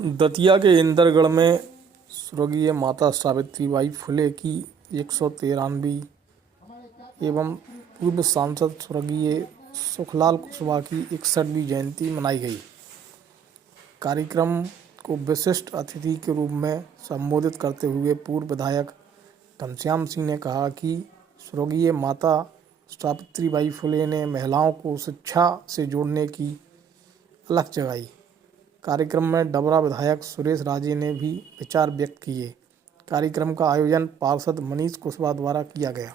दतिया के इंदरगढ़ में स्वर्गीय माता सावित्रीबाई फुले की 113वीं एवं पूर्व सांसद स्वर्गीय सुखलाल कुशवाहा की 61वीं जयंती मनाई गई। कार्यक्रम को विशिष्ट अतिथि के रूप में संबोधित करते हुए पूर्व विधायक घनश्याम सिंह ने कहा कि स्वर्गीय माता सावित्रीबाई फुले ने महिलाओं को शिक्षा से जोड़ने की अलख जगाई। कार्यक्रम में डबरा विधायक सुरेश राजे ने भी विचार व्यक्त किए। कार्यक्रम का आयोजन पार्षद मनीष कुशवाहा द्वारा किया गया।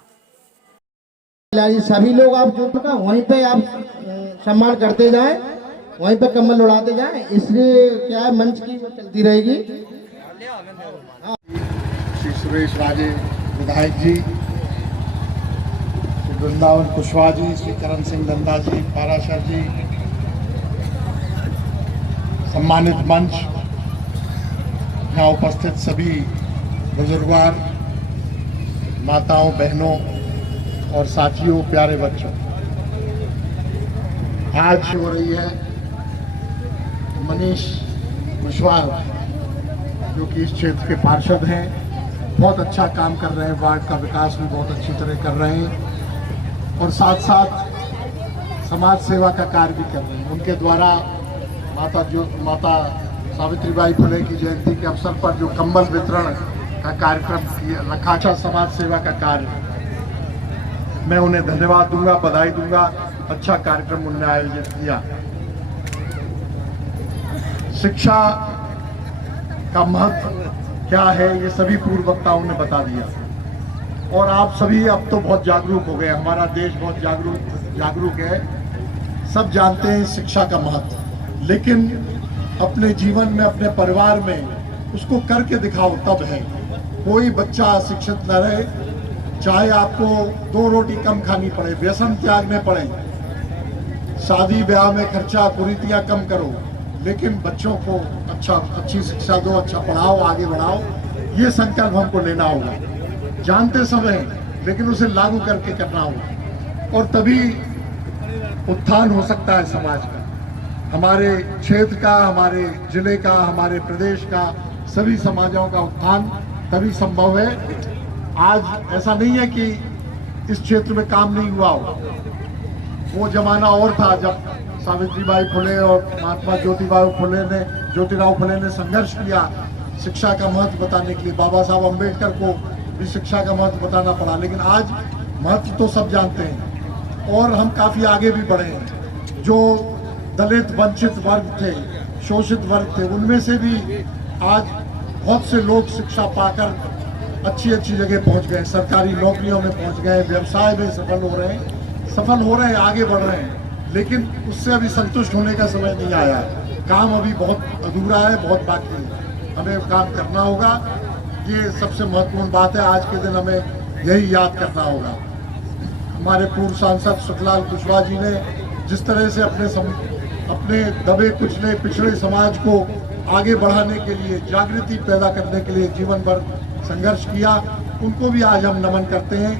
सभी लोग आप जो वहीं पे आप सम्मान करते जाएं, वहीं पे कम्बल उड़ाते जाएं, इसलिए क्या है मंच की वो चलती रहेगी। श्री सुरेश राजे विधायक जी, श्री वृंदावन कुशवाहा जी, श्री करण सिंह नंदा जी, पाराशर जी, सम्मानित मंच, यहाँ उपस्थित सभी बुजुर्गवार, माताओं, बहनों और साथियों, प्यारे बच्चों, आज हो रही है मनीष कुशवाहा जो कि इस क्षेत्र के पार्षद हैं, बहुत अच्छा काम कर रहे हैं, वार्ड का विकास भी बहुत अच्छी तरह कर रहे हैं और साथ साथ समाज सेवा का कार्य भी कर रहे हैं। उनके द्वारा माता सावित्रीबाई फुले की जयंती के अवसर पर जो कंबल वितरण का कार्यक्रम रखा, अच्छा समाज सेवा का कार्य, मैं उन्हें धन्यवाद दूंगा, बधाई दूंगा। अच्छा कार्यक्रम उन्होंने आयोजित किया। शिक्षा का महत्व क्या है ये सभी पूर्व वक्ताओं ने बता दिया और आप सभी अब तो बहुत जागरूक हो गए। हमारा देश बहुत जागरूक है, सब जानते हैं शिक्षा का महत्व, लेकिन अपने जीवन में, अपने परिवार में उसको करके दिखाओ, तब है। कोई बच्चा शिक्षित न रहे, चाहे आपको 2 रोटी कम खानी पड़े, व्यसन त्यागने पड़े, शादी ब्याह में खर्चा कुरीतियां कम करो, लेकिन बच्चों को अच्छी शिक्षा दो, अच्छा पढ़ाओ, आगे बढ़ाओ, ये संकल्प हमको लेना होगा। जानते सब हैं, लेकिन उसे लागू करके करना होगा और तभी उत्थान हो सकता है समाज का, हमारे क्षेत्र का, हमारे जिले का, हमारे प्रदेश का, सभी समाजों का उत्थान तभी संभव है। आज ऐसा नहीं है कि इस क्षेत्र में काम नहीं हुआ हो। वो जमाना और था जब सावित्रीबाई फुले और महात्मा ज्योतिराव फुले ने संघर्ष किया शिक्षा का महत्व बताने के लिए। बाबा साहब अम्बेडकर को भी शिक्षा का महत्व बताना पड़ा, लेकिन आज महत्व तो सब जानते हैं और हम काफी आगे भी बढ़े हैं। जो दलित वंचित वर्ग थे, शोषित वर्ग थे, उनमें से भी आज बहुत से लोग शिक्षा पाकर अच्छी जगह पहुंच गए, सरकारी नौकरियों में पहुंच गए, व्यवसाय में सफल हो रहे हैं, आगे बढ़ रहे हैं। लेकिन उससे अभी संतुष्ट होने का समय नहीं आया है। काम अभी बहुत अधूरा है, बहुत बाकी है, हमें काम करना होगा। ये सबसे महत्वपूर्ण बात है। आज के दिन हमें यही याद करना होगा। हमारे पूर्व सांसद सुखलाल कुशवाहा जी ने जिस तरह से अपने दबे कुचले पिछड़े समाज को आगे बढ़ाने के लिए, जागृति पैदा करने के लिए जीवन भर संघर्ष किया, उनको भी आज हम नमन करते हैं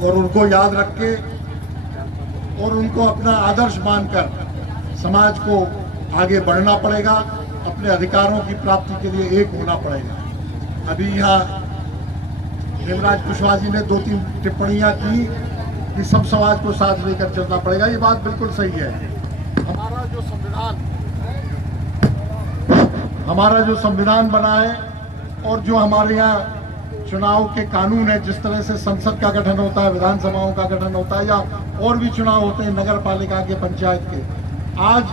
और उनको याद रख के और उनको अपना आदर्श मानकर समाज को आगे बढ़ना पड़ेगा, अपने अधिकारों की प्राप्ति के लिए एक होना पड़ेगा। अभी यहाँ देवराज कुशवाहा जी ने 2-3 टिप्पणियां की कि सब समाज को साथ लेकर चलना पड़ेगा। ये बात बिल्कुल सही है। हमारा जो संविधान बना है और जो हमारे यहाँ चुनाव के कानून है, जिस तरह से संसद का गठन होता है, विधानसभाओं का गठन होता है, या और भी चुनाव होते हैं नगर पालिका के, पंचायत के, आज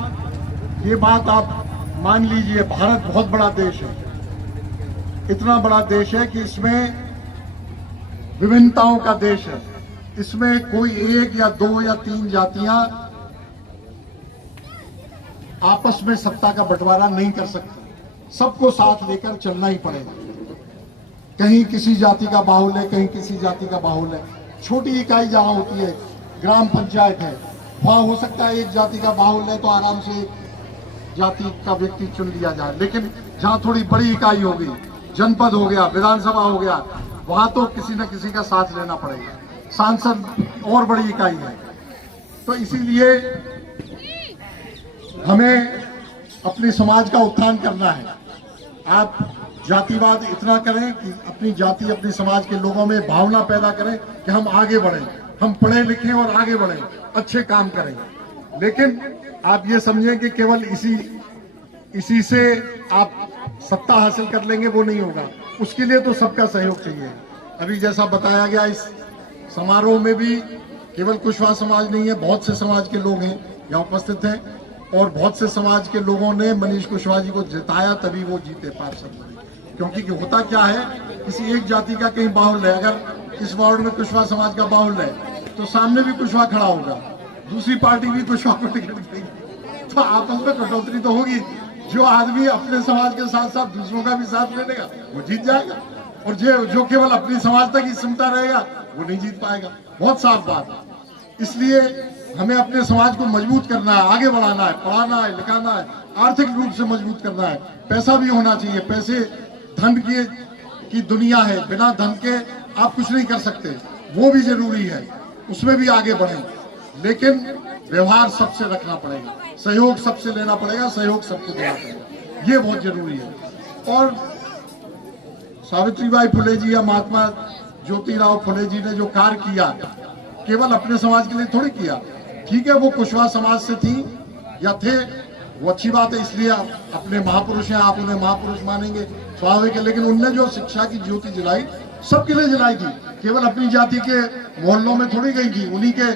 ये बात आप मान लीजिए, भारत बहुत बड़ा देश है, इतना बड़ा देश है कि इसमें विभिन्नताओं का देश है। इसमें कोई 1 या 2 या 3 जातियां आपस में सत्ता का बंटवारा नहीं कर सकती, सबको साथ लेकर चलना ही पड़ेगा। कहीं किसी जाति का बाहुल्य है, कहीं किसी जाति का बाहुल्य है। छोटी इकाई जहां होती है, ग्राम पंचायत है, वहां हो सकता है एक जाति का बाहुल्य है तो आराम से जाति का व्यक्ति चुन लिया जाए, लेकिन जहां थोड़ी बड़ी इकाई होगी, जनपद हो गया, विधानसभा हो गया, वहां तो किसी न किसी का साथ लेना पड़ेगा। सांसद और बड़ी इकाई है, तो इसीलिए हमें अपने समाज का उत्थान करना है। आप जातिवाद इतना करें कि अपनी जाति अपने समाज के लोगों में भावना पैदा करें कि हम आगे बढ़ें, हम पढ़े लिखें और आगे बढ़ें, अच्छे काम करें। लेकिन आप ये समझें कि केवल इसी से आप सत्ता हासिल कर लेंगे, वो नहीं होगा। उसके लिए तो सबका सहयोग चाहिए। अभी जैसा बताया गया, इस समारोह में भी केवल कुशवाहा समाज नहीं है, बहुत से समाज के लोग हैं यहाँ उपस्थित हैं और बहुत से समाज के लोगों ने मनीष कुशवाहा जी को जिताया, तभी वो जीते पार्षद बने। क्योंकि होता क्या है, किसी एक जाति का कहीं बाहुल्य है, अगर इस वार्ड में कुशवाहा समाज का बाहुल्य है तो सामने भी कुशवाहा खड़ा होगा, दूसरी पार्टी भी कुशवाहा को टिकट देगी, तो आपस में कटौती तो होगी। जो आदमी अपने समाज के साथ साथ दूसरों का भी साथ ले लेगा वो जीत जाएगा, और जो केवल अपने समाज तक ही सिमटा रहेगा वो नहीं जीत पाएगा। बहुत साफ बात है। इसलिए हमें अपने समाज को मजबूत करना है, आगे बढ़ाना है, पढ़ाना है, लिखाना है, आर्थिक रूप से मजबूत करना है। पैसा भी होना चाहिए। पैसे धन की दुनिया है, बिना धन के आप कुछ नहीं कर सकते, वो भी जरूरी है, उसमें भी आगे बढ़ें। लेकिन व्यवहार सबसे रखना पड़ेगा, सहयोग सबसे लेना पड़ेगा, सहयोग सबको देना पड़ेगा, ये बहुत जरूरी है। और सावित्रीबाई फुले जी या महात्मा ज्योतिराव फुले जी ने जो कार्य किया, केवल अपने समाज के लिए थोड़ी किया। ठीक है, वो कुशवाहा समाज से थी या थे, वो अच्छी बात है, इसलिए अपने महापुरुष हैं, आप उन्हें महापुरुष मानेंगे, स्वाभाविक है। लेकिन उनने जो शिक्षा की ज्योति जलाई, सबके लिए जलाई थी, केवल अपनी जाति के मोहल्लों में थोड़ी गई थी, उन्हीं के